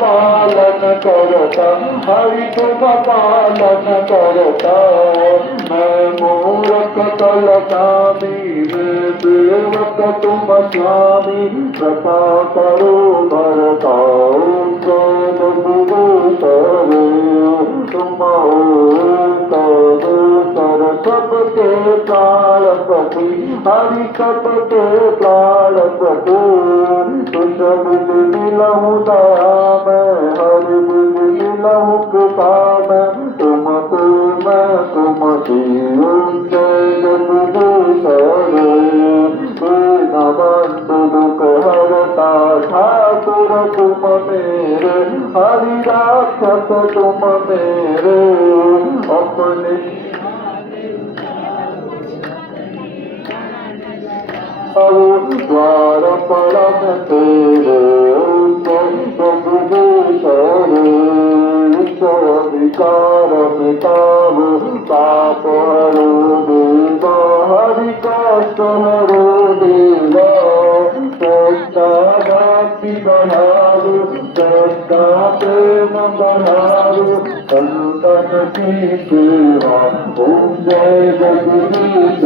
पालन करता हरि तुम पालन करता मैं मूर्ख कलकामी मैं सेवक तुम स्वामी कृपा करो भरता तुम सबके प्राणपति हरि सबके प्राणपति तुझ मिलहु दया मैं हरि मिलहु कृपा मैं तुम मैं तुम द्वारपाल तेरे विकार मिटाओ पाप हरो देवा हरि कष्ट हरो देवा सच्चा भक्ति बढ़ाओ सच्चा प्रेम बढ़ाओ संतन की सेवा ओम जय जगदीश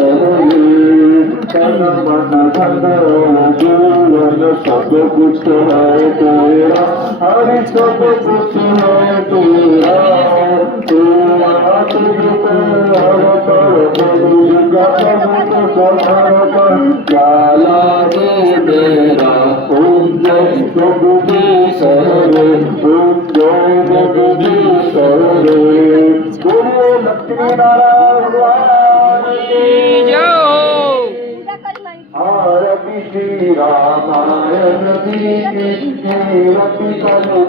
तन मन धन जीवन सब कुछ है तेरा हरि सब कुछ है तेरा तेरा तुझको हर कर क्या लागे मेरा ओम जय जगदीश हरे ओम जय जगदीश हरे बोलो लक्ष्मी नारायण भगवान की जय। आरती श्री रामायण जी की आरती करो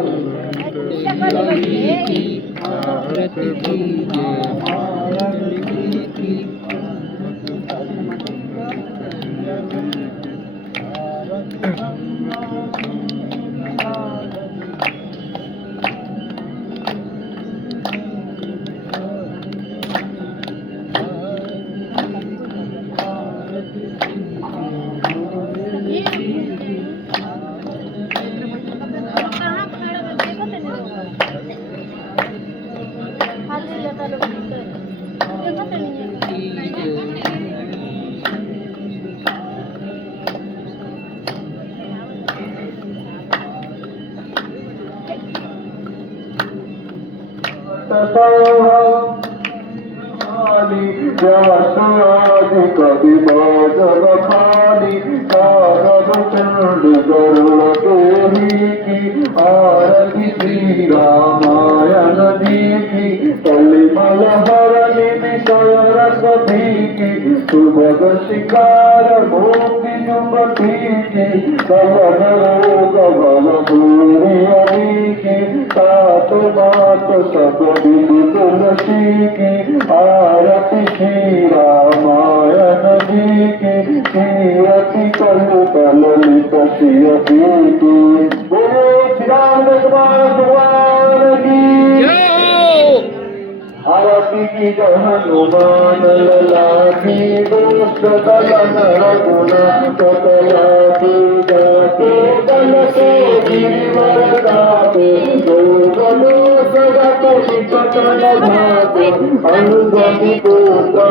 कभी बादल खाली कारब चंड गरुड़ तेरी की आरती श्री रामायण जी की कलिमल हरणी विषय रस की सुभग शिकार भोगी जुमती की कवन रोग भव भूरि हरि की सात बात सब विधि तुलसी की आरती श्री रामायण जी की कीरति कलु कललित सियती की बोलो श्री राम भगवान की आरती की जय हनुमान लला की दोष दलन रघुना कतला की जाके दल से गिरिवर गाते गोवलो सगत शिकट भाते अनुगति को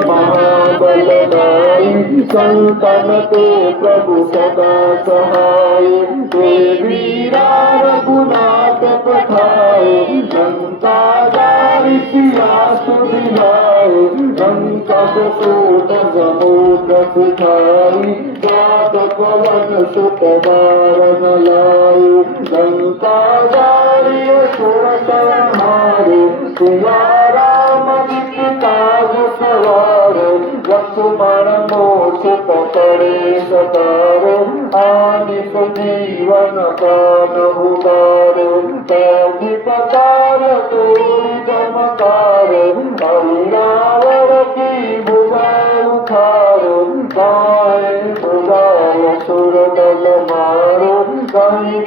महाबलदाई संतन के प्रभु सदा सहाय वीरा रघुनाथ पठाए लंका जारी सिया सुधिलाए लंका सूत समुद्र सिखाई जात पवन सुत बारन लाई लंका जारी असुर संहारे सिया राम जी काज सवारे लक्ष्मण मूर्छित पड़े सतारे आनि जीवन कान उबारे पैठी पतार तोरी चमकार हरिरावर की भुजा उखारो गाय भुजाय सुर दल मारो गाय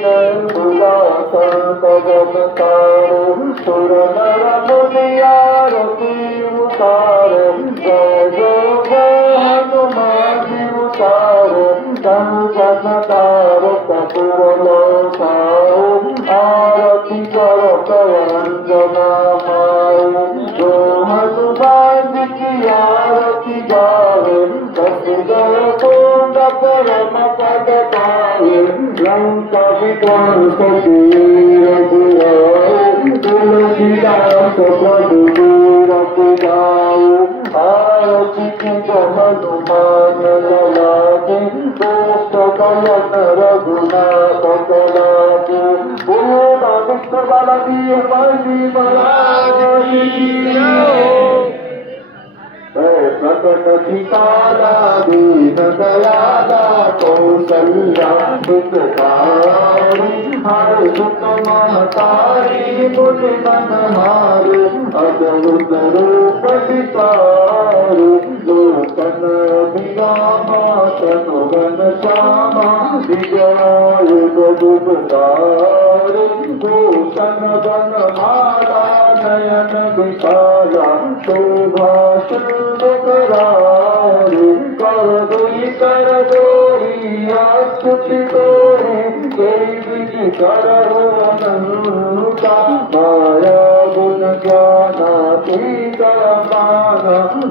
भुजा संत जन तारो सुर नर मुनियार की उतारो जय जय हनुमान जी उतारो संजन तारो कपूर सारो आरती करो अंजना मारो जो हनुमान जी की आरती गावे दस जय कुंड परम पद पावे लंका विध्वंस रघुराए तुलसीदास प्रभु तीरथ जाओ आरती की हनुमान लला की दोष दलन रघुनाथ कला की बोलो विष्णु बालाजी हनुमान महाराज की प्रकट सीताला दीन दयाला कौशल्या हितकारी हर सुत महतारी बुद्धि मनहारी अद्भुत रूप सितारी तन अभिरामा तनु घन श्यामा विजयायुध दुबदारे भूषण बन माला नयन विशाला शोभा सुंदरारे कर जोरी स्तुति तोरी देवी करो अनंता माया गुण ज्ञानातीत मान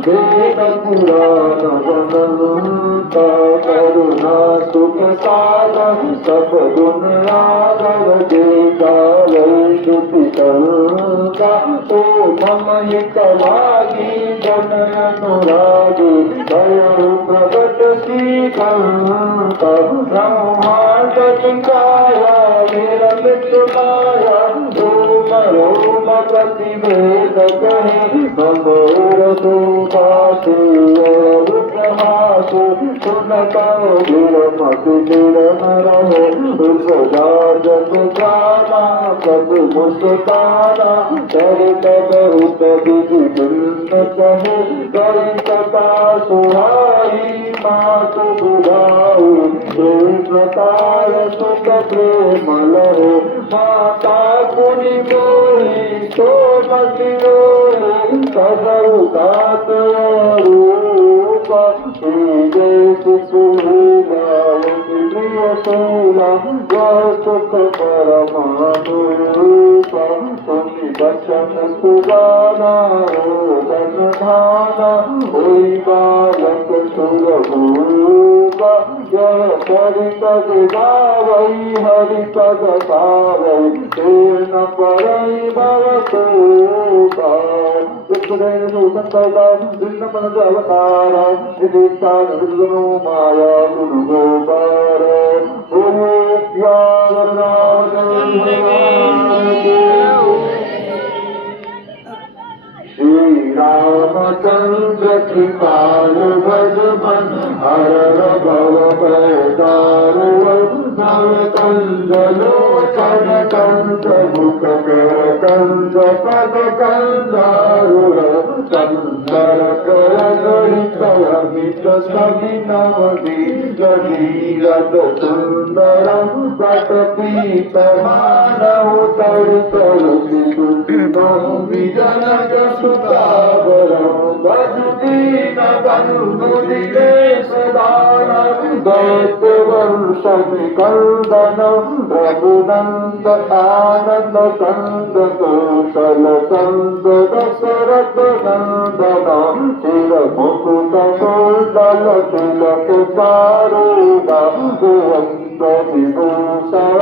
वेद पुराण अनंता करुणा सुख सागर सब गुण राघव देखाल श्रुति संका तो मम हितवागी जन अनुरागी दया प्रगट श्रीकांता ब्रह्मांड चिकाया मेरा मित्र माया ओम रोम प्रतिवेद कहे नमोर सुभाषु रुद्रमासु सुनताओ गिरमति निरमरहो सदा जग जाना सब मुस्काना चरित बहुत विधि बिन्न कहे करिता सुहाई मातु बुढ़ाऊ कृष्णतार सुख प्रेम लहो माता गुनि मोहि सोमति रोहि सदरु कात रूप जैसे सुलावति प्रिय सोला जय सुख परमानुरूप सुनि दर्शन सुगाना रोदन धाना होई बालक सुरभूप जय हरि पद गावई हरि पद पावई तेन परई भवतोपा विष्णुदेव संकल्प कृष्ण पद अवतार विदिता विष्णु माया गुरु गोपार श्री रामचंद्र कृपाल भज मन हर भव पैदारु नव कंद लोचन कंद मुख कंद पद कंदारुर कंदर कर गणित अमित सविनवि गणीरथ सुंदर पट पीत मानव तरु तरु विजन सुतावर बजुदीन बंधु दिनेश दान दैत्य वंश निकंदन रघुनंद आनंद कंद कौशल कंद दशरथ नंदन चिर मुकुट कुंडल तिलक चारुगा विभूषण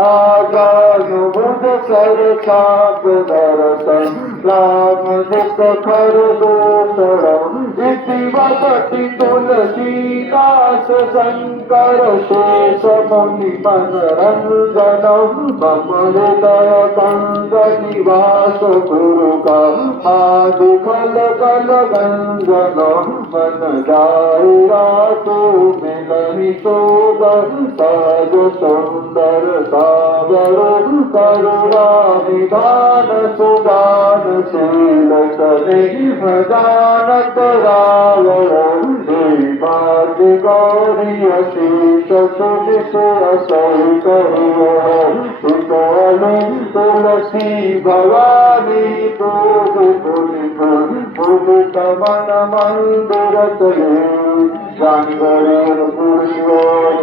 आजानुभुज सर चाप दर्शन राम दुख खर दूषण इति वदति तुलसीदास शंकर शेष मुनि मनरंजन मम हृदय कंद निवास गुरु का आदि खल कल गंजन मन जायरा तो मिलहि शोभ साज सुंदर सागर करुणा विधान सुदान शील सने जानत रावण मार्ग गौरी शीष सुनिसुर सहित सुतनु तुलसी भवानी मुदित मन मंदिर चले जानवर पुष्वर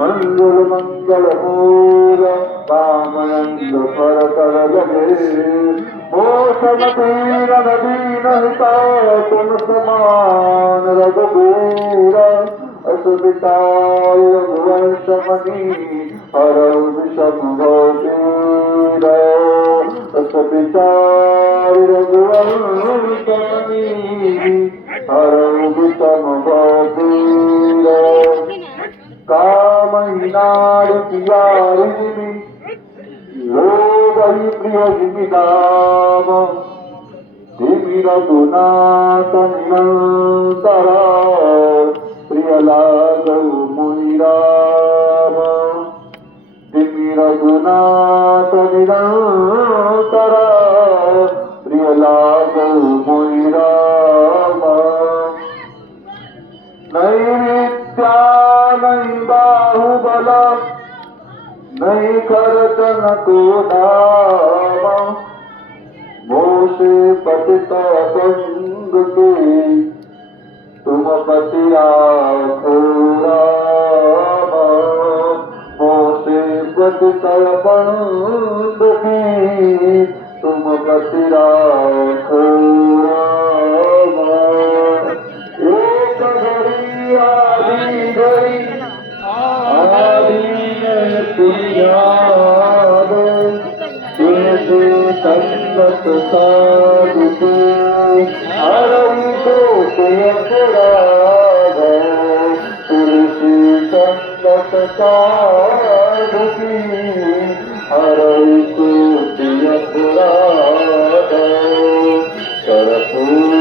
मंगल मंगल मूल कामयंद पर कर लगे मोसम तीर नदीन हिता तुम समान रघुबीर असुबिताय रघुवंशमणि हरौ विषम भौतीर असुबिताय रघुवंशमणि हरौ विषम भौतीर कामहीनाय प्रियारिणि लोभहि प्रिय जिमिदाम देवी रघुनाथ निरंतरा प्रिय लागौ मुनिराम देवी रघुनाथ निरंतरा प्रिय लागौ मुनिराम खर्च नको धाम मोशे पतित पंग के तुम पति राखो राम मोशे पतित पंग की तुम पति राखो राम एक घड़ी आधी घड़ी आधी में पुण्याद तुझे संगत साधु के हरि को अपराध तुलसी संगत साधु की हरि को अपराध कर्पूर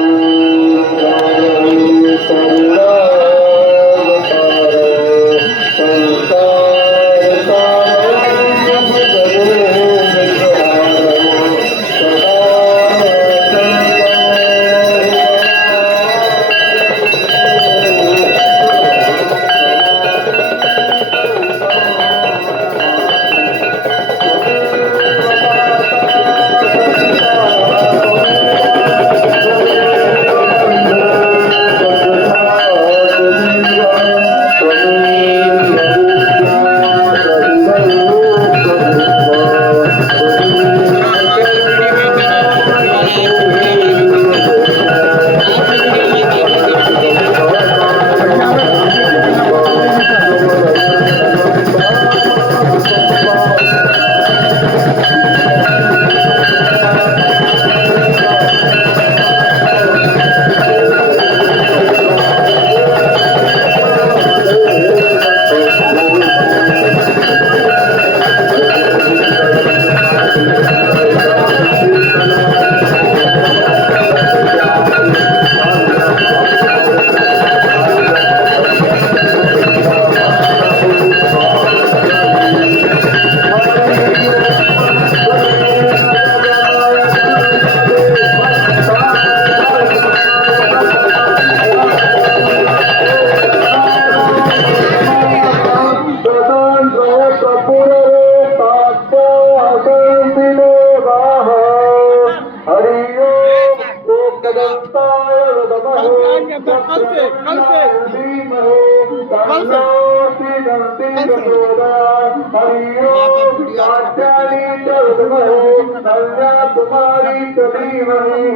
तुम्हारी कभी वही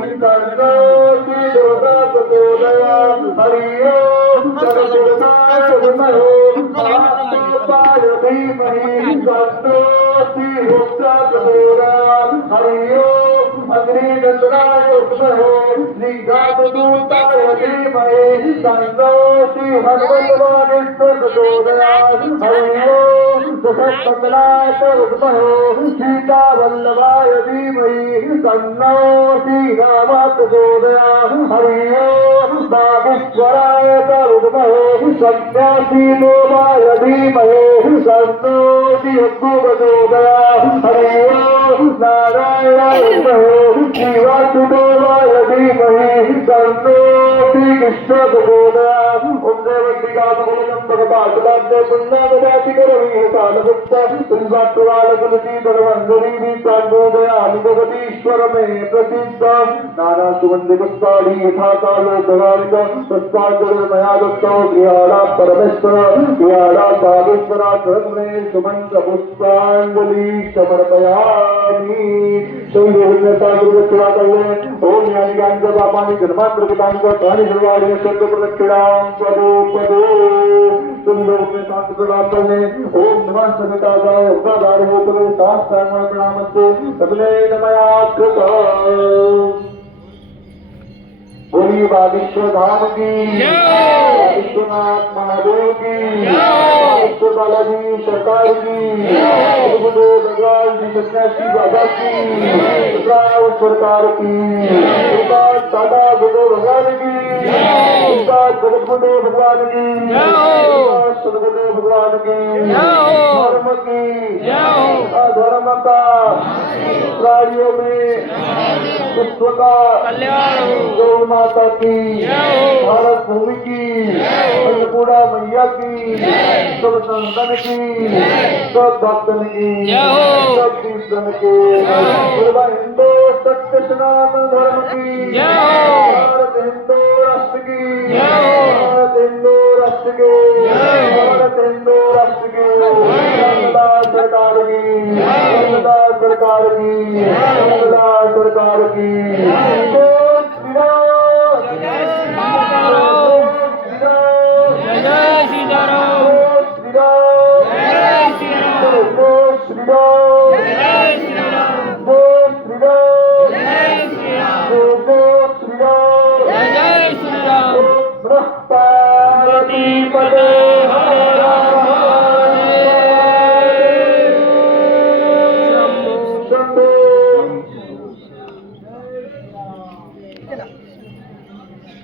सीता वल्लभाय धीमहि तन्नो श्रीरामः प्रचोदयात् हरि ओम बागेश्वराय तरुणमहे सन्यासी लोभाय धीमहि तन्नो श्रीहरि प्रचोदयात् हरि ओम नारायणाय विद्महे श्रीवासुदेवाय धीमहि तन्नो श्रीकृष्ण प्रचोदयात् ओम देवतिकामूलं भगवान् पुण्यवदाति करवीर कालगुप्त तुलसी तुलसी बलवंदरी तांडोदयालीश्वर में प्रसिद्ध नाना सुगंधि पुष्पाणी यथा कालो दगारित पुष्पांजलिर्मया दत्तो क्रियाड़ा परमेश्वर क्रियाड़ा बागेश्वरा चरण सुमंत्र पुष्पांजलि समर्पयामि ओम यानी गांजा बापानी जन्मांतर पितांचा प्राणी सर्वाणी सर्व प्रदक्षिणां पदो पदो तुम लोग में शांति प्रदान करने ओम नमः सविताय उपादार होकर शास्त्रांग प्रणामस्ते सबले नमया कृत बोली बागेश्वर धाम की विश्वनाथ महादेव की विश्व बालाजी सरकार की भगवान जी सन्यासी बाबा की सरकार की दादा गुरु भगवान की सदगुरु भगवान की सदगुरु भगवान की धर्म की अधर्म का ससुरालियों में विश्व का कल्याण हो। गौ माता की, जय हो। भारत भूमि की, अन्नपूर्णा मैया की, सब संतन की, सब भक्तन की, जय हो। सब कीर्तन की, पूरा हिंदू सत्य सनातन धर्म की, जय हो। भारत हिंदू राष्ट्र की, जय हो। भारत हिंदू राष्ट्र की, भारत हिंदू राष्ट्र की, नर्मदा सरकार की, नर्मदा सरकार की, नर्मदा सरकार की।